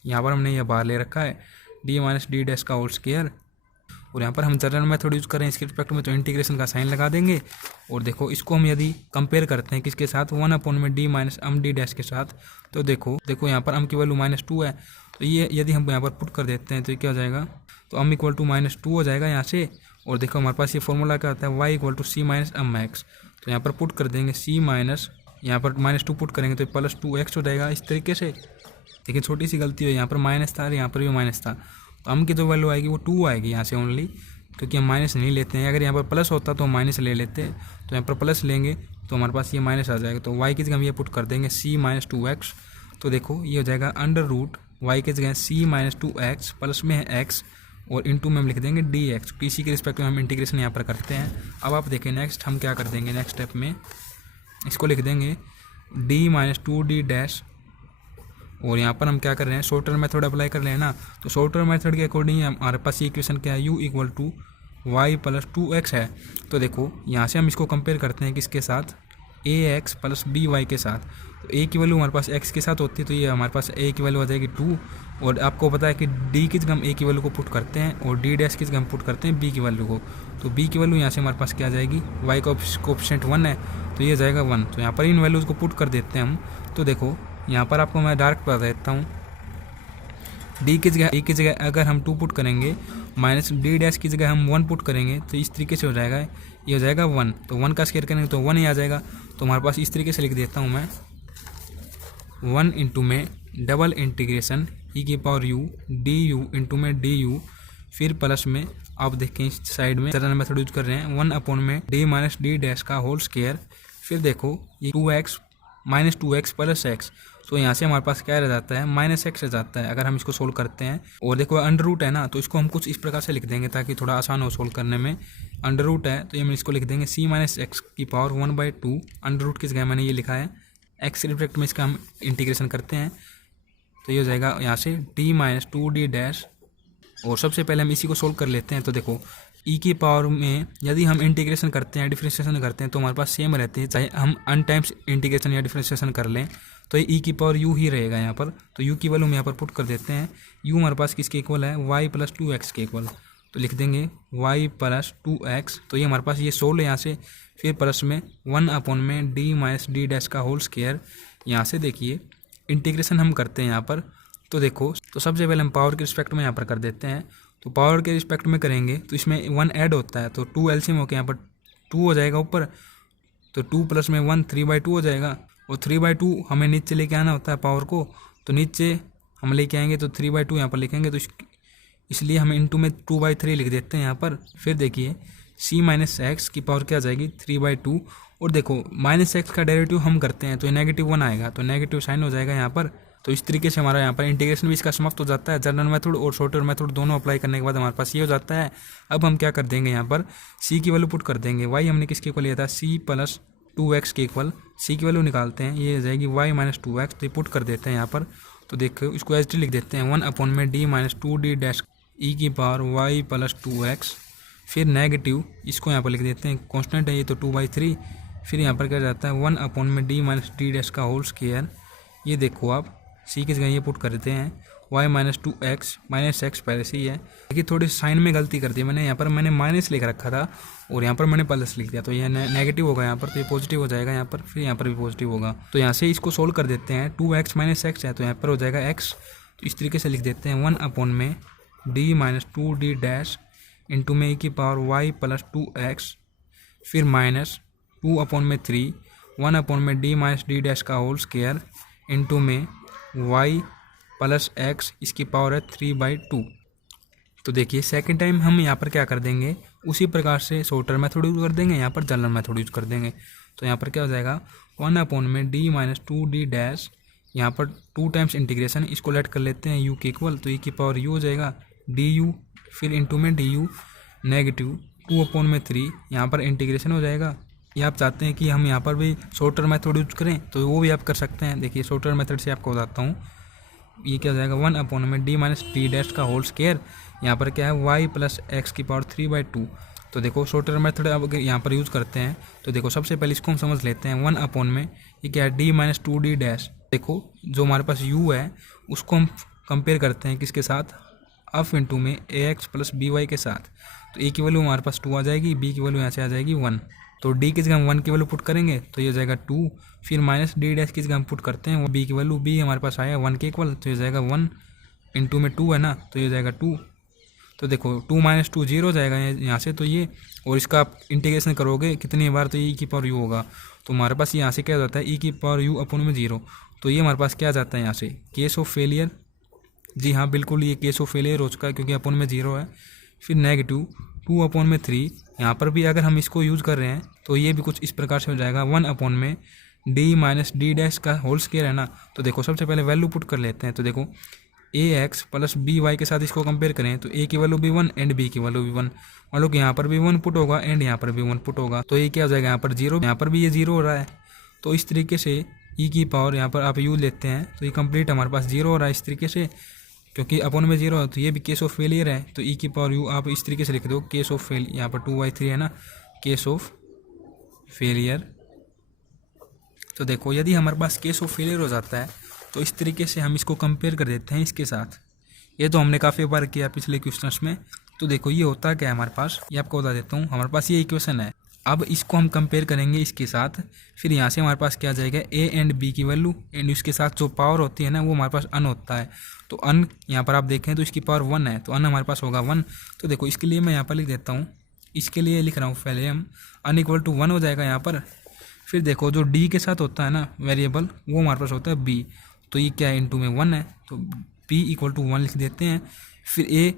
यहाँ पर हमने यह बाहर ले रखा है d माइनस d डैश का होल स्क्वायर, और यहाँ पर हम जनरल मेथड यूज़ करें इसके रिस्पेक्ट में तो इंटीग्रेशन का साइन लगा देंगे। और देखो इसको हम यदि कंपेयर करते हैं किसके साथ, 1/d माइनस d डैश के साथ, तो देखो यहाँ पर की वैल्यू -2 है। तो ये यदि हम यहाँ पर पुट कर देते हैं तो ये क्या हो जाएगा, तो इक्वल टू -2 हो जाएगा यहाँ से। और देखो हमारे पास ये फॉर्मूला क्या होता है, y equal to c minus x। तो यहाँ पर पुट कर देंगे c माइनस, यहाँ पर -2 पुट करेंगे तो प्लस 2x हो जाएगा इस तरीके से। लेकिन छोटी सी गलती हो, यहाँ पर माइनस था और यहाँ पर भी माइनस था, तो की जो वैल्यू आएगी वो 2 आएगी यहाँ से ओनली, क्योंकि हम माइनस नहीं लेते हैं। अगर यहाँ पर प्लस होता तो हम माइनस ले लेते, तो यहाँ पर प्लस लेंगे तो हमारे पास ये माइनस आ जाएगा। तो y की जगह हम ये पुट कर देंगे c माइनस 2x। तो देखो ये हो जाएगा अंडर रूट y की जगह c माइनस 2x प्लस में है x, और इंटू में हम लिख देंगे dx। इसी के रिस्पेक्ट में हम इंटीग्रेशन यहाँ पर करते हैं। अब आप देखें नेक्स्ट हम क्या कर देंगे, नेक्स्ट स्टेप में इसको लिख देंगे d माइनस 2d डैश, और यहाँ पर हम क्या कर रहे हैं, शॉर्टर मेथड अप्लाई कर रहे हैं ना। तो शॉर्टर मेथड के अकॉर्डिंग हमारे पास ये इक्वेशन क्या है, u equal to y plus 2x है। तो देखो यहाँ से हम इसको कंपेयर करते हैं किसके साथ, ax प्लस by के साथ। तो a की वैल्यू हमारे पास x के साथ होती है, तो ये हमारे पास a की वैल्यू आ जाएगी 2। और आपको पता है कि d की जगह हम a की वैल्यू को पुट करते हैं और d डैश की जगह हम पुट करते हैं b की वैल्यू को। तो b की वैल्यू यहाँ से हमारे पास क्या आ जाएगी, y का कोएफिशिएंट 1 है, तो ये जाएगा 1। तो यहाँ पर इन वैल्यूज़ को पुट कर देते हैं हम। तो देखो यहाँ पर आपको मैं डायरेक्ट बता देता हूँ, d की जगह a की जगह अगर हम 2 पुट करेंगे, माइनस d डैश की जगह हम 1 पुट करेंगे, तो इस तरीके से हो जाएगा, ये हो जाएगा 1। तो 1 का स्क्वायर करेंगे तो 1 ही आ जाएगा। तो हमारे पास इस तरीके से लिख देता हूँ मैं, 1 इंटू में डबल इंटीग्रेशन e की पावर u du इंटू में du, फिर प्लस में आप देखें इस साइड में जनरल मेथड यूज कर रहे हैं, 1/में d माइनस d डैश का होल स्क्वायर। फिर देखो ये 2x minus 2x plus x, तो यहाँ से हमारे पास क्या रह जाता है, -x रह जाता है अगर हम इसको सोल्व करते हैं। और देखो अंडर रूट है ना, तो इसको हम कुछ इस प्रकार से लिख देंगे ताकि थोड़ा आसान हो सोल्व करने में। अंडर रूट है तो ये हम इसको लिख देंगे c माइनस x की पावर 1/2। अंडर रूट की जगह मैंने ये लिखा है, x के रिस्पेक्ट में इसका हम इंटीग्रेशन करते हैं, तो ये हो जाएगा यहाँ से d माइनस 2d डैश। और सबसे पहले हम इसी को सोल्व कर लेते हैं। तो देखो e की पावर में यदि हम इंटीग्रेशन करते हैं, डिफरेंशिएशन करते हैं, तो हमारे पास सेम रहती है, चाहे हम अन टाइम्स इंटीग्रेशन या डिफरेंशिएशन कर लें, तो ये e की पावर u ही रहेगा यहाँ पर। तो u की वैल्यू हम यहाँ पर पुट कर देते हैं, u हमारे पास किसके इक्वल है, y प्लस 2x के इक्वल। तो लिख देंगे y प्लस 2x, तो ये हमारे पास ये सोल्व है यहाँ से। फिर प्लस में 1/में d माइनस d डैश का होल स्क्वायर। यहाँ से देखिए इंटीग्रेशन हम करते हैं यहाँ पर, तो देखो तो सबसे पहले हम पावर के रिस्पेक्ट में यहाँ पर कर देते हैं। तो पावर के रिस्पेक्ट में करेंगे तो इसमें 1 ऐड होता है, तो 2 एलसीएम होकर यहाँ पर 2 हो जाएगा ऊपर, तो 2 प्लस में 1 3/2 हो जाएगा। और 3/2 हमें नीचे लेके आना होता है पावर को, तो नीचे हम लेके आएंगे तो 3/2 यहाँ पर लिखेंगे, तो इसलिए हम इंटू में 2/3 लिख देते हैं यहाँ पर। फिर देखिए c माइनस एक्स की पावर क्या आ जाएगी, 3/2। और देखो माइनस एक्स का डेरिवेटिव हम करते हैं तो -1 आएगा, तो नेगेटिव साइन हो जाएगा यहाँ पर। तो इस तरीके से हमारा यहाँ पर इंटीग्रेशन भी इसका समाप्त हो जाता है। जनरल मेथड और शॉर्टर मेथड दोनों अप्लाई करने के बाद हमारे पास ये हो जाता है। अब हम क्या कर देंगे, यहाँ पर c की वैल्यू पुट कर देंगे। y हमने किसके इक्वल लिया था, c प्लस 2x के इक्वल। c की वैल्यू निकालते हैं, ये हो जाएगी y माइनस 2x, तो ये पुट कर देते हैं यहाँ पर। तो देखो इसको एच लिख देते हैं, 1/में d minus 2d dash e की पावर y प्लस 2x। फिर नेगेटिव इसको यहाँ पर लिख देते हैं, कॉन्स्टेंट है ये तो 2/3। फिर यहाँ पर क्या जाता है 1/में d माइनस d डैश का होल स्क्वायर। ये देखो आप c की जगह ये पुट करते हैं, y minus 2x minus x पहले से ही है। देखिए थोड़ी साइन में गलती कर दी मैंने, यहाँ पर मैंने माइनस लिख रखा था और यहाँ पर मैंने प्लस लिख दिया, तो ये नेगेटिव होगा यहाँ पर, तो ये पॉजिटिव हो जाएगा यहाँ पर, फिर यहाँ पर भी पॉजिटिव होगा। तो यहाँ से इसको सोल्व कर देते हैं, 2x माइनस x है तो यहाँ पर हो जाएगा x। तो इस तरीके से लिख देते हैं 1/में d minus 2d dash into में e की पावर y प्लस 2x, फिर माइनस 2/में 3 1/में d माइनस d डैश का होल स्क्वायर इंटू में y प्लस x, इसकी पावर है 3/2। तो देखिए सेकंड टाइम हम यहाँ पर क्या कर देंगे, उसी प्रकार से शॉर्टर मेथड यूज कर देंगे, यहाँ पर जनरल मेथड यूज कर देंगे। तो यहाँ पर क्या हो जाएगा 1/d माइनस 2d डैश, यहाँ पर 2 टाइम्स इंटीग्रेशन, इसको लेट कर लेते हैं u के इक्वल, तो e की पावर u हो जाएगा du, फिर इंटू में du नेगेटिव 2/3, यहाँ पर इंटीग्रेशन हो जाएगा। ये आप चाहते हैं कि हम यहाँ पर भी शॉर्टर मेथड यूज करें तो वो भी आप कर सकते हैं। देखिए शॉर्टर मेथड से आपको बताता हूँ, ये क्या हो जाएगा 1/d माइनस d डैश का होल स्क्वायर, यहाँ पर क्या है y प्लस एक्स की पावर 3/2। तो देखो शॉर्टर मेथड अब अगर यहाँ पर यूज़ करते हैं तो देखो सबसे पहले इसको हम समझ लेते हैं 1 में ये क्या है d माइनस 2d डैश। देखो जो हमारे पास u है उसको हम कंपेयर करते हैं किसके साथ, अफ इंटू में ax प्लस by के साथ। तो a की वैल्यू हमारे पास 2 आ जाएगी, b की वैल्यू यहाँ से आ जाएगी 1। तो d की जगह हम 1 की वैल्यू पुट करेंगे तो ये हो जाएगा 2, फिर माइनस d डैश की जगह हम पुट करते हैं वो b की वैल्यू, b हमारे पास आया 1 के इक्वल, तो ये जाएगा 1 इंटू में 2 है ना, तो ये जाएगा 2। तो देखो 2 माइनस 2 0 हो जाएगा यहाँ से, तो ये और इसका आप इंटीग्रेशन करोगे कितनी बार तो e की पावर u होगा, तो हमारे पास यहाँ से क्या हो जाता है e की पावर u अपॉन में 0। तो ये हमारे पास क्या आ जाता है यहाँ से केस ऑफ फेलियर, जी हाँ बिल्कुल ये केस ऑफ फेलियर हो चुका है क्योंकि अपॉन में 0 है। फिर नेगेटिव 2/3, यहाँ पर भी अगर हम इसको यूज़ कर रहे हैं तो ये भी कुछ इस प्रकार से हो जाएगा 1/d माइनस d डैश का होल स्क्वायर है ना। तो देखो सबसे पहले वैल्यू पुट कर लेते हैं, तो देखो ax प्लस by के साथ इसको कंपेयर करें तो a की वैल्यू भी 1 एंड b की वैल्यू भी 1, मान लो कि यहाँ पर भी 1 पुट होगा एंड यहाँ पर भी 1 पुट होगा, तो ये क्या हो जाएगा यहाँ पर 0, यहाँ पर भी ये 0 हो रहा है। तो इस तरीके से e की पावर यहाँ पर आप u लेते हैं तो ये कंप्लीट हमारे पास 0 हो रहा है इस तरीके से, क्योंकि अपॉन में 0 है तो ये भी केस ऑफ फेलियर है। तो e की पावर u आप इस तरीके से लिख दो केस ऑफ फेल, यहाँ पर 2/3 है ना, केस ऑफ फेलियर। तो देखो यदि हमारे पास केस ऑफ फेलियर हो जाता है तो इस तरीके से हम इसको कंपेयर कर देते हैं इसके साथ। ये तो हमने काफ़ी बार किया पिछले क्वेश्चंस में। तो देखो ये होता क्या है हमारे पास, ये आपको बता देता हूँ, हमारे पास ये इक्वेशन है। अब इसको हम कंपेयर करेंगे इसके साथ, फिर यहाँ से हमारे पास क्या आ जाएगा a एंड b की वैल्यू एंड उसके साथ जो पावर होती है ना वो हमारे पास अन होता है। तो अन यहाँ पर आप देखें तो इसकी पावर 1 है, तो अन हमारे पास होगा 1। तो देखो इसके लिए मैं यहाँ पर लिख देता हूँ, इसके लिए लिख रहा हूँ पहले हम अन इक्वल टू 1 हो जाएगा यहाँ पर। फिर देखो जो d के साथ होता है ना वेरिएबल वो हमारे पास होता है b, तो ये क्या है इंटू में 1 है, तो b इक्वल टू 1 लिख देते हैं। फिर a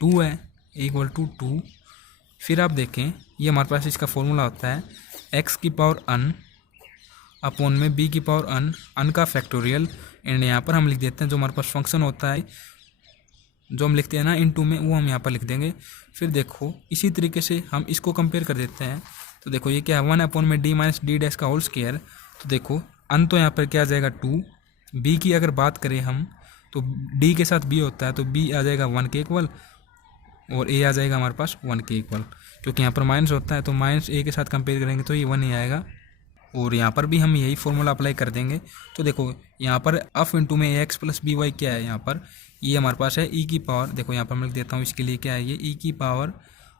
2 है, a इक्वल टू 2। फिर आप देखें ये हमारे पास इसका फॉर्मूला होता है x की पावर अन अपॉन में b की पावर अन का फैक्टोरियल, एंड यहाँ पर हम लिख देते हैं जो हमारे पास फंक्शन होता है जो हम लिखते हैं ना इनटू में वो हम यहाँ पर लिख देंगे। फिर देखो इसी तरीके से हम इसको कंपेयर कर देते हैं, तो देखो ये क्या है 1/d माइनस d डैश का होल स्क्वायर। तो देखो अन तो यहाँ पर क्या आ जाएगा 2, b की अगर बात करें हम तो d के साथ b होता है तो b आ जाएगा 1 के इक्वल और a आ जाएगा हमारे पास 1 के इक्वल, क्योंकि यहाँ पर माइनस होता है तो माइनस a के साथ कंपेयर करेंगे तो ये 1 ही आएगा। और यहाँ पर भी हम यही फॉर्मूला अप्लाई कर देंगे। तो देखो यहाँ पर अफ इंटू में एक्स प्लस बी वाई क्या है, यहाँ पर ये हमारे पास है ई की पावर, देखो यहाँ पर मैं लिख देता हूँ इसके लिए क्या है ये ई की पावर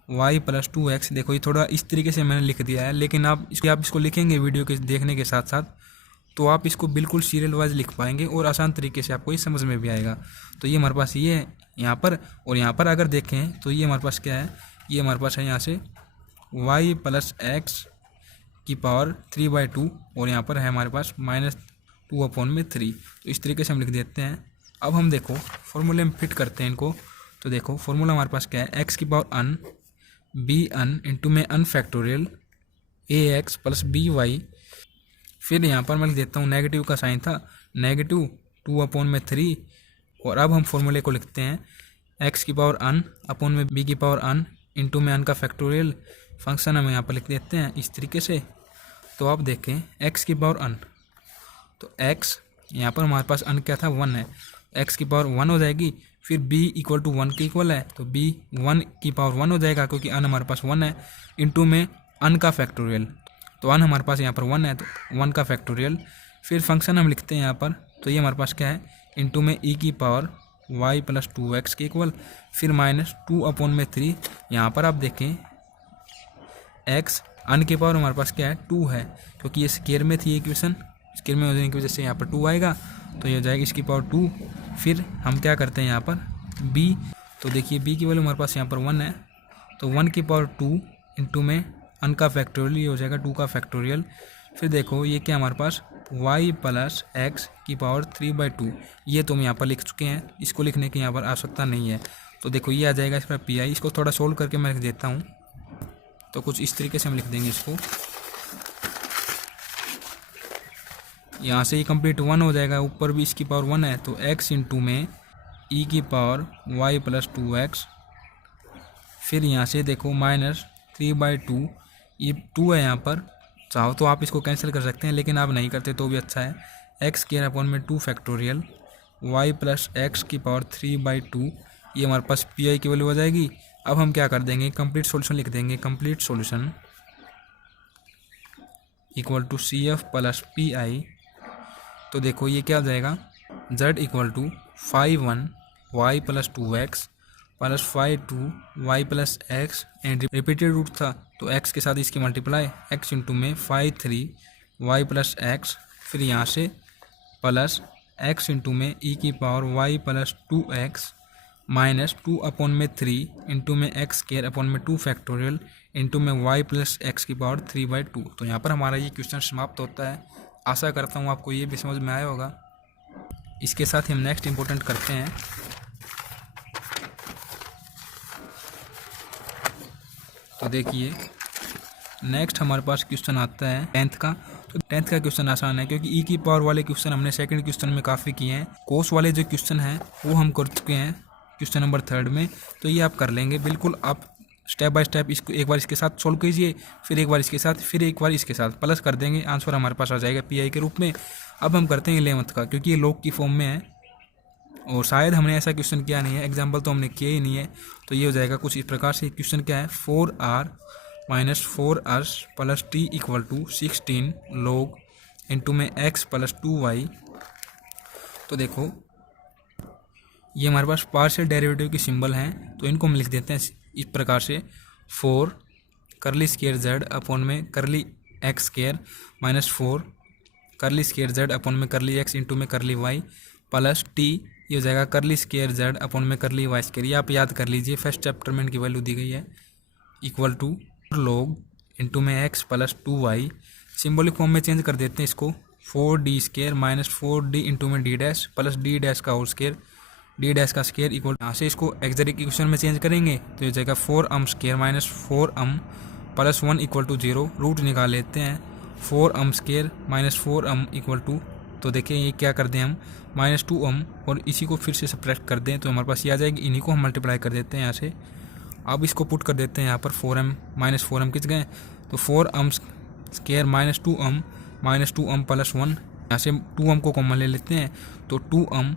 वाई प्लस 2x। देखो ये थोड़ा इस तरीके से मैंने लिख दिया है, लेकिन आप इसको लिखेंगे वीडियो के देखने के साथ साथ तो आप इसको बिल्कुल सीरियल वाइज लिख पाएंगे और आसान तरीके से आपको ये समझ में भी आएगा। तो ये हमारे पास ये है यहाँ पर, और यहाँ पर अगर देखें तो ये हमारे पास क्या है, ये हमारे पास है यहाँ से y प्लस एक्स की पावर 3/2 और यहाँ पर है हमारे पास -2/3। तो इस तरीके से हम लिख देते हैं। अब हम देखो फॉर्मूले में फिट करते हैं इनको। तो देखो फॉर्मूला हमारे पास क्या है, x की power n b n into में n factorial a x plus b y. फिर यहाँ पर मैं लिख देता हूँ नेगेटिव का साइन था, -2/3। और अब हम फॉर्मूले को लिखते हैं x की पावर अन अपॉन में b की पावर अन इंटू में अन का फैक्टोरियल। फंक्शन हम यहाँ पर लिख देते हैं इस तरीके से। तो आप देखें x की पावर अन, तो x यहाँ पर हमारे पास अन क्या था 1 है, x की पावर 1 हो जाएगी। फिर b इक्वल टू 1 के इक्वल है तो b 1 की पावर 1 हो जाएगा क्योंकि अन हमारे पास 1 है, इंटू में अन का फैक्टोरियल। तो अन हमारे पास यहाँ पर 1 है तो 1 का फैक्टोरियल। फिर फंक्शन हम लिखते हैं यहाँ पर, तो ये हमारे पास क्या है इंटू में e की पावर y प्लस 2x के इक्वल। फिर -2/3। यहाँ पर आप देखें x अन के पावर हमारे पास क्या है 2 है, क्योंकि ये स्क्वायर में थी इक्वेशन, स्क्वायर में हो जाने की वजह से यहाँ पर 2 आएगा तो ये हो जाएगा इसकी पावर 2। फिर हम क्या करते हैं यहाँ पर b, तो देखिए b की वैल्यू हमारे पास यहाँ पर 1 है तो 1 की पावर 2 इंटू में अन का फैक्टोरियल, ये हो जाएगा 2 का फैक्टोरियल। फिर देखो ये क्या हमारे पास y प्लस एक्स की पावर 3/2। ये तो हम यहाँ पर लिख चुके हैं, इसको लिखने की यहाँ पर आवश्यकता नहीं है। तो देखो ये आ जाएगा इस पर पी आई। इसको थोड़ा सोल्व करके मैं लिख देता हूँ, तो कुछ इस तरीके से हम लिख देंगे इसको। यहाँ से ये कंप्लीट 1 हो जाएगा, ऊपर भी इसकी पावर 1 है तो x इंटू में e की पावर y प्लस 2x। फिर यहाँ से देखो -3/2, ये 2 है यहाँ पर, चाहो तो आप इसको कैंसिल कर सकते हैं लेकिन आप नहीं करते तो भी अच्छा है। एक्स स्क्वायर अपॉन में 2 फैक्टोरियल y प्लस एक्स की पावर 3/2, ये हमारे पास पी आई की वैल्यू हो जाएगी। अब हम क्या कर देंगे, कंप्लीट सॉल्यूशन लिख देंगे। Complete solution equal to C F plus P I. तो देखो ये क्या हो जाएगा, z equal to 5/1 y plus 2x plus 5/2 y plus x and repeated root था तो x के साथ इसकी मल्टीप्लाई, x इंटू में 5/3 y प्लस एक्स, फिर यहाँ से प्लस x इंटू में e की power y plus 2x minus 2/3 into में एक्स स्क्वायर अपॉन में 2 फैक्टोरियल इंटू में y प्लस एक्स की पावर 3/2। तो यहाँ पर हमारा ये क्वेश्चन समाप्त होता है। आशा करता हूँ आपको ये भी समझ में आया होगा। इसके साथ हम नेक्स्ट इम्पोर्टेंट करते हैं। तो देखिए नेक्स्ट हमारे पास क्वेश्चन आता है 10th का। तो 10th का क्वेश्चन आसान है क्योंकि ई की पावर वाले क्वेश्चन हमने सेकंड क्वेश्चन में काफ़ी किए हैं। कोस वाले जो क्वेश्चन हैं वो हम कर चुके हैं क्वेश्चन नंबर 3 में, तो ये आप कर लेंगे बिल्कुल। आप स्टेप बाय स्टेप इसको एक बार इसके साथ सोल्व कीजिए, फिर एक बार इसके साथ, फिर एक बार इसके साथ, प्लस कर देंगे, आंसर हमारे पास आ जाएगा पी आई के रूप में। अब हम करते हैं 11th का, क्योंकि ये लॉग की फॉर्म में है और शायद हमने ऐसा क्वेश्चन किया नहीं है, एग्जाम्पल तो हमने किया ही नहीं है। तो ये हो जाएगा कुछ इस प्रकार से। क्वेश्चन क्या है, 4r minus 4s plus t equal to 16 log into में x प्लस 2y। तो देखो ये हमारे पास पार्शियल डेरिवेटिव के सिंबल हैं, तो इनको हम लिख देते हैं इस प्रकार से, 4 करली स्क्वायर z अपॉन में करली x स्क्वायर माइनस 4 करली स्क्वायर z अपॉन में करली x इंटू में करली y प्लस t, ये हो जाएगा करली स्क्वायर z अपॉन में करली y स्क्वायर। ये आप याद कर लीजिए, फर्स्ट चैप्टर में इनकी वैल्यू दी गई है। इक्वल टू log इंटू में x plus 2y, symbolic form में चेंज कर देते हैं इसको, 4d square minus 4d into में d dash plus d dash का होल स्क्वायर, d डैश का स्क्वायर इक्वल, यहाँ से इसको एक्सर इक्वेशन में चेंज करेंगे तो ये जाएगा 4m square minus 4m plus 1 equal to 0। Root निकाल लेते हैं, 4m square minus 4m equal to, तो देखिए ये क्या कर दें हम, माइनस 2m और इसी को फिर से सब्ट्रैक्ट कर दें तो हमारे पास ये आ जाएगी। इन्हीं को हम मल्टीप्लाई कर देते हैं यहाँ से। अब इसको पुट कर देते हैं यहाँ पर, 4m माइनस 4m किस गए, तो 4m square minus 2m plus 1, यहाँ से 2m को कॉमन ले लेते हैं तो 2m,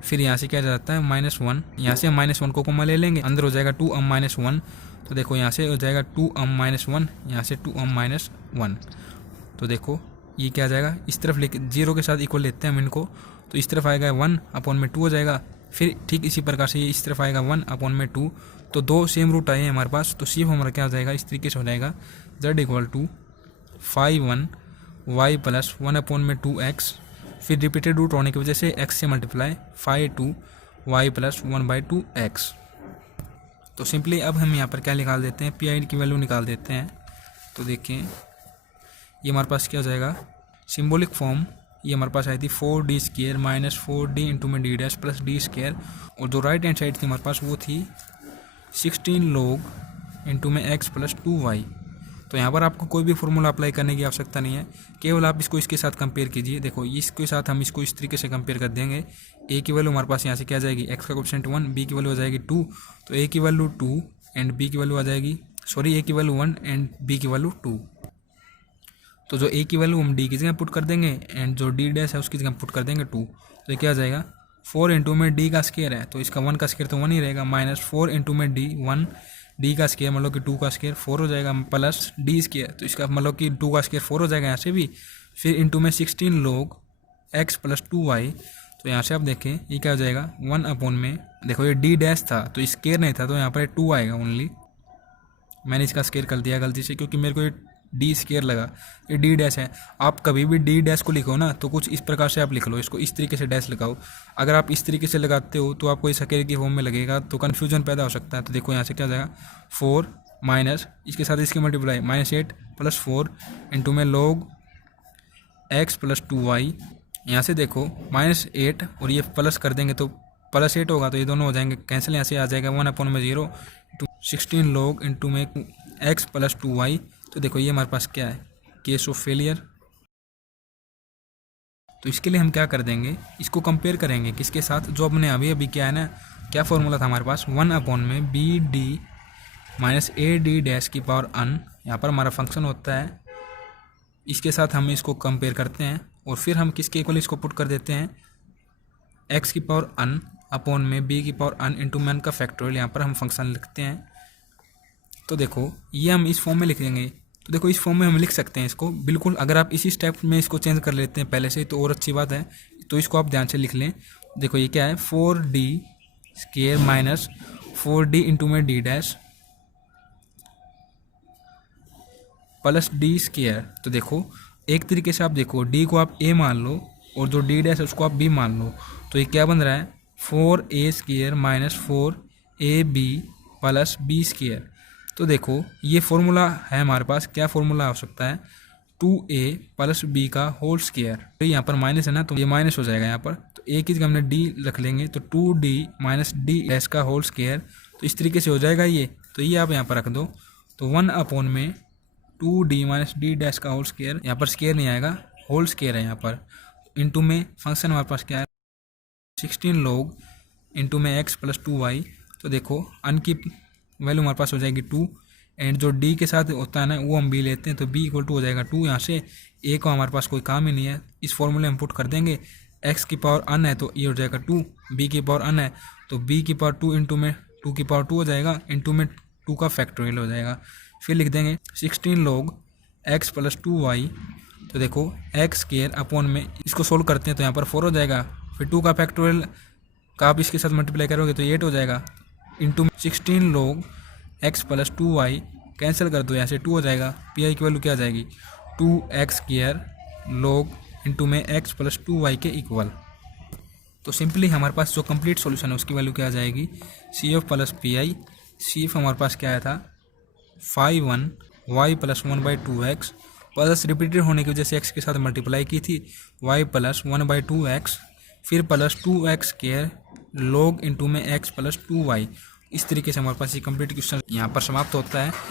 फिर यहाँ से क्या जाता है -1, यहाँ से हम -1 को कॉमन ले लेंगे, अंदर हो जाएगा 2m -1। तो देखो यहाँ से हो जाएगा 2m -1, यहाँ से 2m -1। तो देखो ये क्या आ जाएगा, इस तरफ लेके 0 के साथ इक्वल लेते हैं हम इनको, तो इस तरफ आएगा 1 अपॉन में 2 हो जाएगा। फिर ठीक इसी प्रकार से ये इस तरफ आएगा 1 अपॉन में 2, तो दो सेम रूट आए हैं हमारे पास, तो सिर्फ हमारा क्या हो जाएगा, इस तरीके से हो जाएगा, z equal to 5/1 y plus 1 upon में 2x, फिर रिपीटेड रूट होने की वजह से x से मल्टीप्लाई 5/2 y प्लस 1/2x। तो सिंपली अब हम यहाँ पर क्या निकाल देते हैं, पी आई की वैल्यू निकाल देते हैं। तो देखिए ये हमारे पास क्या हो जाएगा, सिम्बॉलिक फॉर्म ये हमारे पास आई थी 4d square minus 4d into में d dash plus d square, और जो राइट हैंड साइड थी हमारे पास वो थी 16 log इंटू में x प्लस 2y। तो यहाँ पर आपको कोई भी फॉर्मूला अप्लाई करने की आवश्यकता नहीं है, केवल आप इसको इसके साथ कंपेयर कीजिए। देखो इसके साथ हम इसको इस तरीके से कंपेयर कर देंगे, a की वैल्यू हमारे पास यहाँ से क्या आ जाएगी, x का कोएफिशिएंट 1, b की वैल्यू आ जाएगी 2, तो a की वैल्यू 2 एंड b की वैल्यू आ जाएगी, सॉरी a की वैल्यू 1 एंड b की वैल्यू 2। तो जो a की वैल्यू हम d की जगह पुट कर देंगे एंड जो d डैश है उसकी जगह पुट कर देंगे 2। तो ये क्या आ जाएगा, 4 इंटू में d का स्क्वायर है तो इसका 1 का स्क्वायर तो 1 ही रहेगा, माइनस 4 इंटू में d 1, d का स्क्वायर मतलब कि 2 का स्क्वायर 4 हो जाएगा, प्लस d स्क्वायर तो इसका मतलब कि 2 का स्क्वायर 4 हो जाएगा यहाँ से भी, फिर इंटू में 16 log x प्लस 2y। तो यहाँ से आप देखें ये क्या हो जाएगा, 1 अपॉन में, देखो ये d डैश था तो स्क्वायर नहीं था तो यहाँ पर 2 आएगा ओनली, मैंने इसका स्क्वायर कर दिया गलती से क्योंकि मेरे को ये डी स्क्वायर लगा, ये डी डैश है। आप कभी भी डी डैश को लिखो ना तो कुछ इस प्रकार से आप लिख लो, इसको इस तरीके से डैश लगाओ। अगर आप इस तरीके से लगाते हो तो आपको इस स्क्वायर की फॉर्म में लगेगा तो कन्फ्यूजन पैदा हो सकता है। तो देखो यहाँ से क्या हो जाएगा, 4 माइनस इसके साथ इसकी मल्टीप्लाई -8 प्लस 4 इंटू में log x प्लस 2y। यहाँ से देखो -8 और ये प्लस कर देंगे तो +8 होगा, तो ये दोनों हो जाएंगे कैंसिल, यहाँ से आ जाएगा 1 अपॉन में 0 16 log इंटू में x प्लस 2y। तो देखो ये हमारे पास क्या है, केस ऑफ फेलियर। तो इसके लिए हम क्या कर देंगे, इसको कंपेयर करेंगे किसके साथ, जो अपने अभी अभी क्या है ना, क्या फॉर्मूला था हमारे पास, 1/BD माइनस AD डैश की पावर n, यहाँ पर हमारा फंक्शन होता है, इसके साथ हम इसको कंपेयर करते हैं और फिर हम किसके इक्वल इसको पुट कर देते हैं, x की पावर n अपॉन में b की पावर n इंटू में n का फैक्टोरियल, यहाँ पर हम फंक्शन लिखते हैं। तो देखो ये हम इस फॉर्म में लिख देंगे। तो देखो इस फॉर्म में हम लिख सकते हैं इसको बिल्कुल, अगर आप इसी स्टेप में इसको चेंज कर लेते हैं पहले से तो और अच्छी बात है। तो इसको आप ध्यान से लिख लें। देखो ये क्या है, 4D square minus 4D into में D dash plus D square. तो देखो एक तरीके से आप देखो D को आप A मान लो और जो D डैश है उसको आप B मान लो। तो ये क्या बन रहा है, 4A square minus 4AB plus B square. तो देखो ये फॉर्मूला है हमारे पास, क्या फॉर्मूला हो सकता है, 2A प्लस B का होल स्क्वायर। तो यहाँ पर माइनस है ना, तो ये माइनस हो जाएगा यहाँ पर। तो एक ही जगह हमने D रख लेंगे, तो 2D माइनस D डैश का होल स्क्वायर। तो इस तरीके से हो जाएगा ये। तो ये आप यहाँ पर रख दो। तो 1 में 2D माइनस D डैश का होल स्क्वायर, यहाँ पर स्क्वायर नहीं आएगा, होल स्क्वायर है यहाँ पर, इंटू में फंक्शन हमारे पास क्या है, 16 log इंटू में x प्लस 2y। तो देखो अन की वैल्यू हमारे पास हो जाएगी 2 एंड जो d के साथ होता है ना वो हम b लेते हैं, तो b इक्वल टू हो जाएगा 2। यहाँ से a को हमारे पास कोई काम ही नहीं है, इस फॉर्मूले में पुट कर देंगे। x की पावर n है तो ये हो जाएगा 2, b की पावर n है तो b की पावर 2 इंटू में 2 की पावर 2 हो जाएगा, इंटू में 2 का फैक्टोरियल हो जाएगा। फिर लिख देंगे 16 log x प्लस 2y। तो देखो x स्क्वायर अपॉन में इसको सोल्व करते हैं तो यहाँ पर 4 हो जाएगा, फिर 2 का फैक्टोरियल का आप इसके साथ मल्टीप्लाई करोगे तो 8 हो जाएगा, into 16 log x plus 2y, cancel कर दो यहाँ से 2 हो जाएगा। पी की वैल्यू क्या आ जाएगी, 2x स्क्वायर log इंटू में x प्लस 2y के इक्वल। तो सिंपली हमारे पास जो कंप्लीट सॉल्यूशन है उसकी वैल्यू क्या आ जाएगी, CF प्लस PI। CF हमारे पास क्या आया था 5 1 y plus 1/2x, plus repeated होने की वजह से x के साथ मल्टीप्लाई की थी, y प्लस 1/2x, फिर plus 2x square log into में x प्लस 2y। इस तरीके से हमारे पास ये कंप्लीट क्वेश्चन यहाँ पर समाप्त होता है।